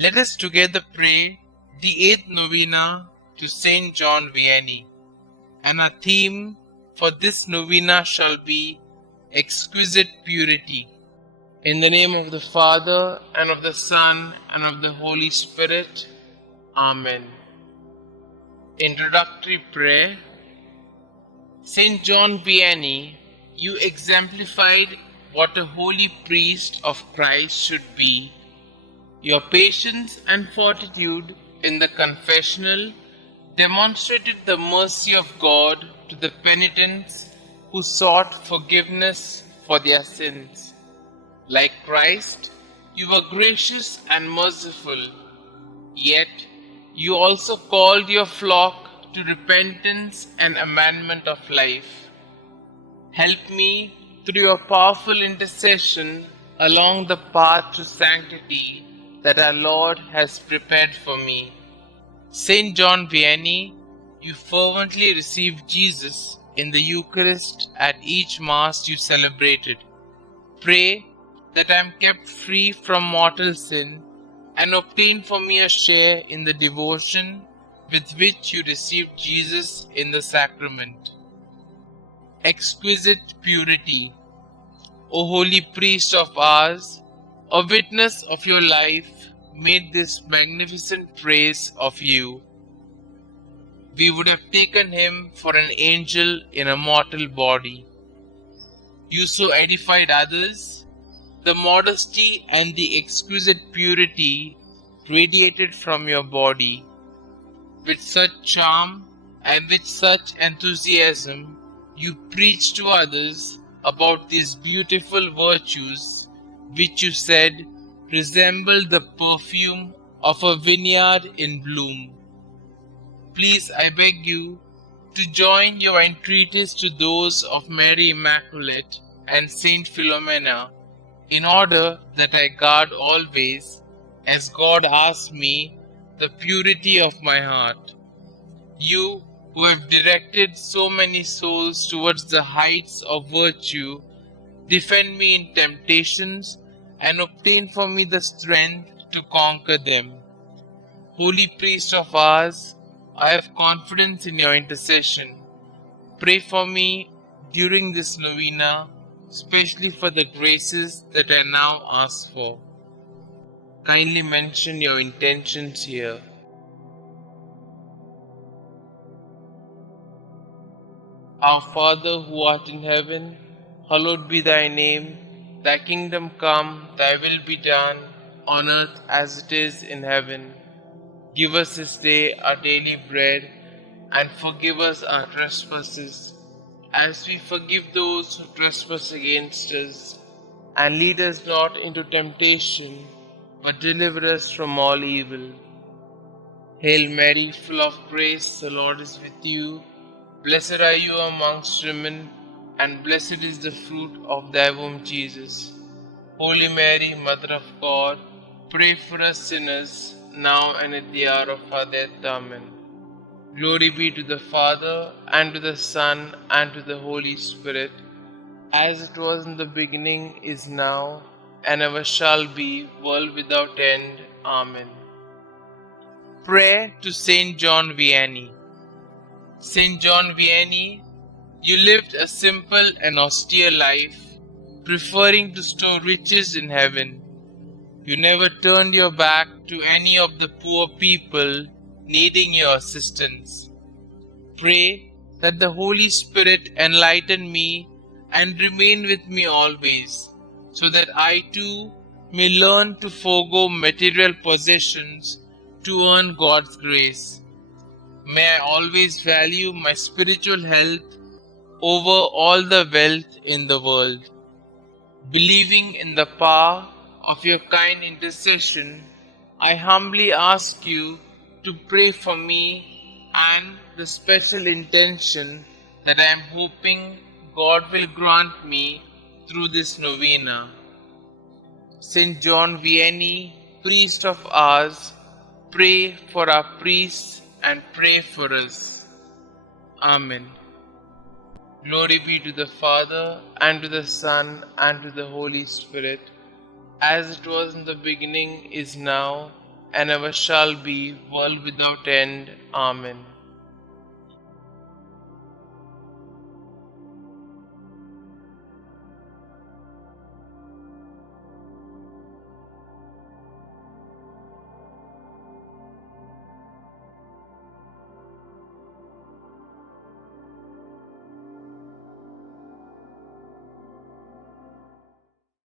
Let us together pray the 8th Novena to Saint John Vianney, and our theme for this novena shall be exquisite purity. In the name of the Father, and of the Son, and of the Holy Spirit. Amen. Introductory Prayer. Saint John Vianney, you exemplified what a holy priest of Christ should be. Your patience and fortitude in the confessional demonstrated the mercy of God to the penitents who sought forgiveness for their sins. Like Christ, you were gracious and merciful, yet you also called your flock to repentance and amendment of life. Help me, through your powerful intercession, along the path to sanctity that our Lord has prepared for me. Saint John Vianney, you fervently received Jesus in the Eucharist at each Mass you celebrated. Pray that I am kept free from mortal sin and obtain for me a share in the devotion with which you received Jesus in the sacrament. Exquisite purity. O holy priest of ours, a witness of your life made this magnificent praise of you. We would have taken him for an angel in a mortal body. You so edified others. The modesty and the exquisite purity radiated from your body. With such charm and with such enthusiasm, you preached to others about these beautiful virtues, which you said resembled the perfume of a vineyard in bloom. Please, I beg you, to join your entreaties to those of Mary Immaculate and Saint Philomena, in order that I guard always, as God asks me, the purity of my heart. You, who have directed so many souls towards the heights of virtue, defend me in temptations and obtain for me the strength to conquer them. Holy priest of ours, I have confidence in your intercession. Pray for me during this novena, especially for the graces that I now ask for. Kindly mention your intentions here. Our Father who art in heaven, hallowed be thy name. Thy kingdom come, thy will be done, on earth as it is in heaven. Give us this day our daily bread, and forgive us our trespasses, as we forgive those who trespass against us. And lead us not into temptation, but deliver us from all evil. Hail Mary, full of grace, the Lord is with you. Blessed are you amongst women, and blessed is the fruit of thy womb, Jesus. Holy Mary, Mother of God, pray for us sinners, now and at the hour of our death. Amen. Glory be to the Father, and to the Son, and to the Holy Spirit, as it was in the beginning, is now, and ever shall be, world without end. Amen. Prayer to Saint John Vianney. Saint John Vianney, you lived a simple and austere life, preferring to store riches in heaven. You never turned your back to any of the poor people needing your assistance. Pray that the Holy Spirit enlighten me and remain with me always, so that I too may learn to forego material possessions to earn God's grace. May I always value my spiritual health over all the wealth in the world. Believing in the power of your kind intercession, I humbly ask you to pray for me and the special intention that I am hoping God will grant me through this novena. Saint John Vianney, priest of ours, pray for our priests and pray for us. Amen. Glory be to the Father, and to the Son, and to the Holy Spirit, as it was in the beginning, is now, and ever shall be, world without end. Amen.